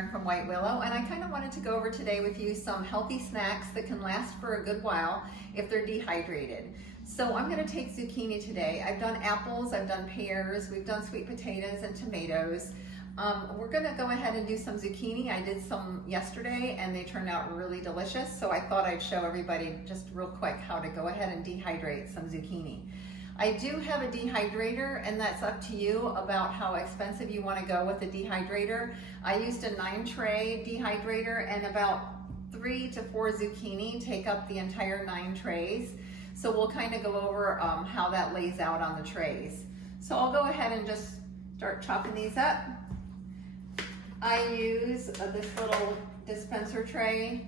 Karen from White Willow, and I kind of wanted to go over today with you some healthy snacks that can last for a good while if they're dehydrated. So I'm going to take zucchini today. I've done apples, I've done pears, we've done sweet potatoes and tomatoes. We're going to go ahead and do some zucchini. I did some yesterday and they turned out really delicious, so I thought I'd show everybody just real quick how to go ahead and dehydrate some zucchini. I do have a dehydrator, and that's up to you about how expensive you want to go with the dehydrator. I used a 9-tray dehydrator, and about 3 to 4 zucchini take up the entire 9 trays. So we'll kind of go over how that lays out on the trays. So I'll go ahead and just start chopping these up. I use this little dispenser tray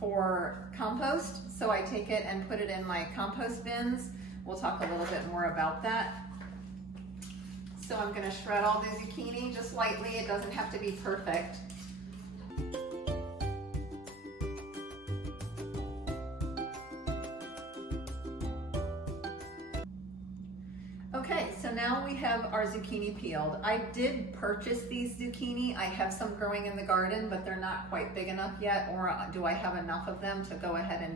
for compost. So I take it and put it in my compost bins. We'll talk a little bit more about that. So I'm going to shred all the zucchini just lightly. It doesn't have to be perfect. Okay, so now we have our zucchini peeled. I did purchase these zucchini. I have some growing in the garden, but they're not quite big enough yet, or do I have enough of them to go ahead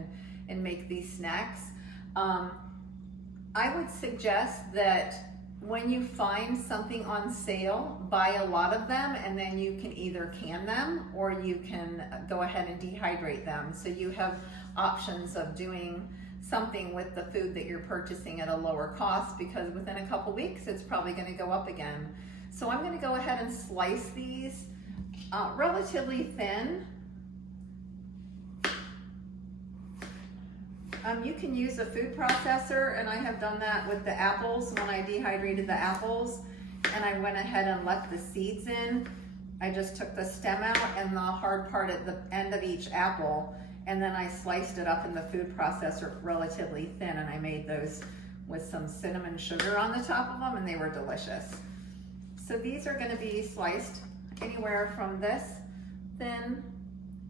and make these snacks? I would suggest that when you find something on sale, buy a lot of them, and then you can either can them or you can go ahead and dehydrate them. So you have options of doing something with the food that you're purchasing at a lower cost, because within a couple weeks it's probably going to go up again. So I'm going to go ahead and slice these relatively thin. You can use a food processor, and I have done that with the apples when I dehydrated the apples, and I went ahead and left the seeds in. I just took the stem out and the hard part at the end of each apple, and then I sliced it up in the food processor relatively thin, and I made those with some cinnamon sugar on the top of them, and they were delicious. So these are going to be sliced anywhere from this thin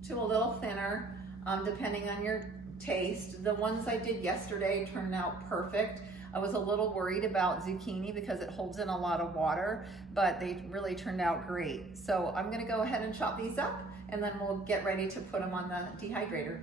to a little thinner, depending on your taste. The ones I did yesterday turned out perfect. I was a little worried about zucchini because it holds in a lot of water, but they really turned out great. So I'm going to go ahead and chop these up, and then we'll get ready to put them on the dehydrator.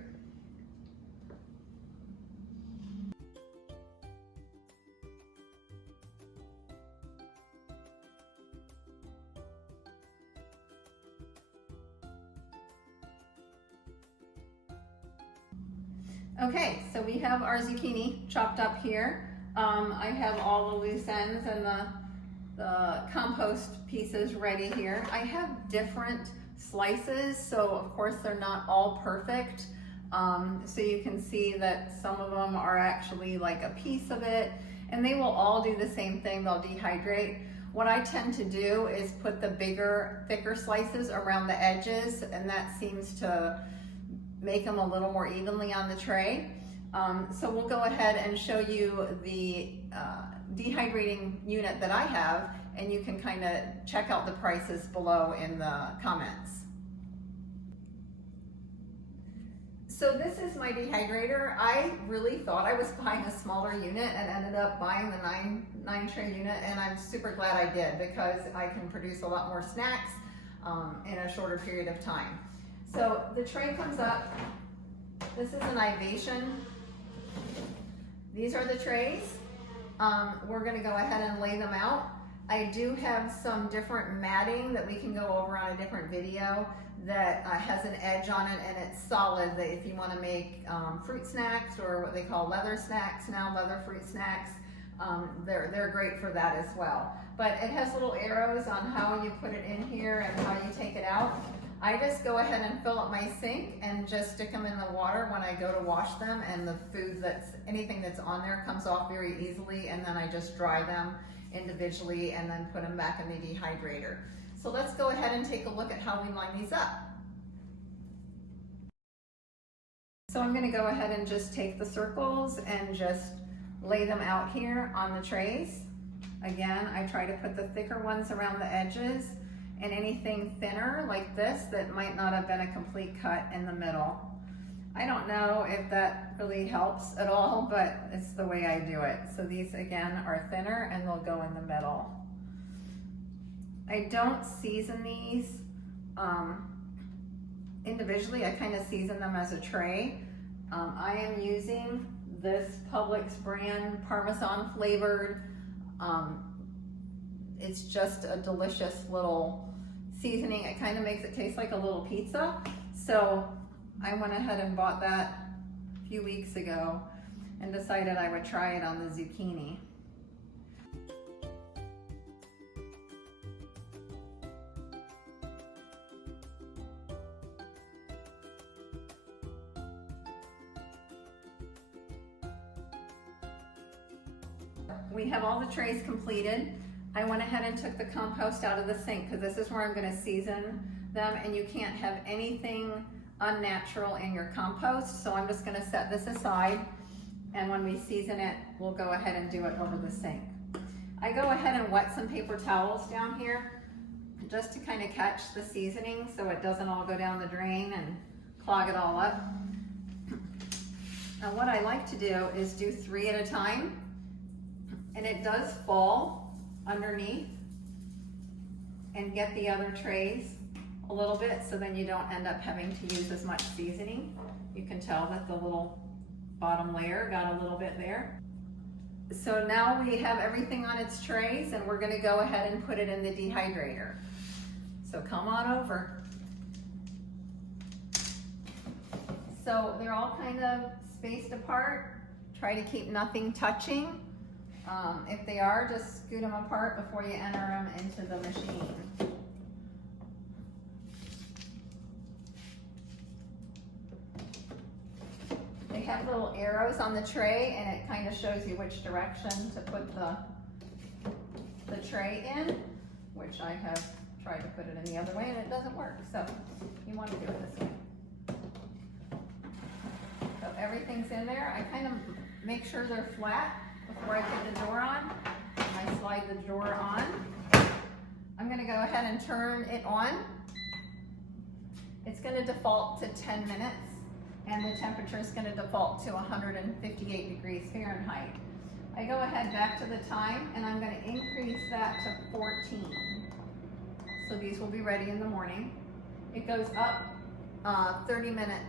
Okay, so we have our zucchini chopped up here. I have all the loose ends and the compost pieces ready here. I have different slices, so of course they're not all perfect. So you can see that some of them are actually like a piece of it, and they will all do the same thing. They'll dehydrate. What I tend to do is put the bigger, thicker slices around the edges, and that seems to make them a little more evenly on the tray. So we'll go ahead and show you the dehydrating unit that I have, and you can kind of check out the prices below in the comments. So this is my dehydrator. I really thought I was buying a smaller unit and ended up buying the 9 tray unit, and I'm super glad I did, because I can produce a lot more snacks in a shorter period of time. So the tray comes up. This is an Ivation. These are the trays. We're going to go ahead and lay them out. I do have some different matting that we can go over on a different video that has an edge on it, and it's solid, that if you want to make fruit snacks, or what they call leather snacks now, leather fruit snacks, they're great for that as well. But it has little arrows on how you put it in here and how you take it out. I just go ahead and fill up my sink and just stick them in the water when I go to wash them, and the food anything that's on there comes off very easily, and then I just dry them individually and then put them back in the dehydrator. So let's go ahead and take a look at how we line these up. So I'm going to go ahead and just take the circles and just lay them out here on the trays. Again, I try to put the thicker ones around the edges, and anything thinner like this that might not have been a complete cut in the middle. I don't know if that really helps at all, but it's the way I do it. So these again are thinner, and they'll go in the middle. I don't season these individually. I kind of season them as a tray. I am using this Publix brand Parmesan flavored. It's just a delicious little seasoning. It kind of makes it taste like a little pizza. So I went ahead and bought that a few weeks ago and decided I would try it on the zucchini. We have all the trays completed. I went ahead and took the compost out of the sink because this is where I'm going to season them, and you can't have anything unnatural in your compost. So I'm just going to set this aside, and when we season it, we'll go ahead and do it over the sink. I go ahead and wet some paper towels down here just to kind of catch the seasoning so it doesn't all go down the drain and clog it all up. Now what I like to do is do 3 at a time. And it does fall underneath and get the other trays a little bit, so then you don't end up having to use as much seasoning. You can tell that the little bottom layer got a little bit there. So now we have everything on its trays, and we're going to go ahead and put it in the dehydrator. So come on over. So they're all kind of spaced apart. Try to keep nothing touching. If they are, just scoot them apart before you enter them into the machine. They have little arrows on the tray, and it kind of shows you which direction to put the tray in, which I have tried to put it in the other way and it doesn't work. So you want to do it this way. So everything's in there. I kind of make sure they're flat before I put the door on. I slide the door on. I'm going to go ahead and turn it on. It's going to default to 10 minutes, and the temperature is going to default to 158 degrees Fahrenheit. I go ahead back to the time, and I'm going to increase that to 14. So these will be ready in the morning. It goes up 30 minutes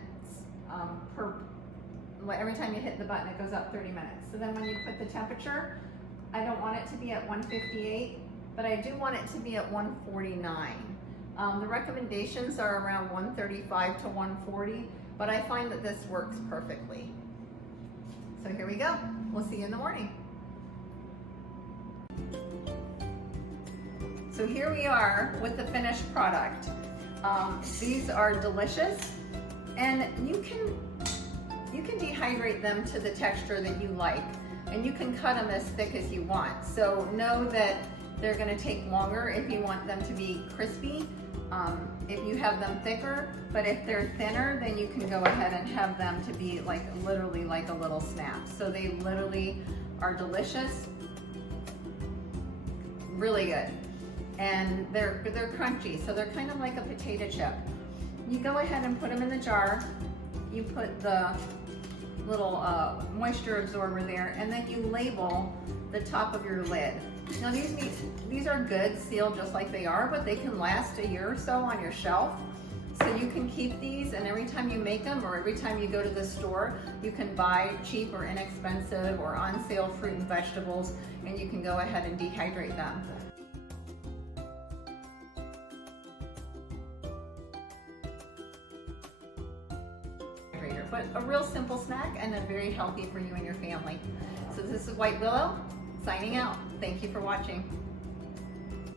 every time you hit the button, it goes up 30 minutes. So then when you put the temperature, I don't want it to be at 158, but I do want it to be at 149. The recommendations are around 135 to 140, but I find that this works perfectly. So here we go. We'll see you in the morning. So here we are with the finished product. These are delicious, and you can dehydrate them to the texture that you like, and you can cut them as thick as you want. So know that they're going to take longer if you want them to be crispy, if you have them thicker, but if they're thinner, then you can go ahead and have them to be like literally like a little snap. So they literally are delicious, really good, and they're crunchy, so they're kind of like a potato chip. You go ahead and put them in the jar. You put the little moisture absorber there, and then you label the top of your lid. Now these are good, sealed just like they are, but they can last a year or so on your shelf. So you can keep these, and every time you make them or every time you go to the store, you can buy cheap or inexpensive or on sale fruit and vegetables, and you can go ahead and dehydrate them. But a real simple snack, and then very healthy for you and your family. So this is White Willow signing out. Thank you for watching.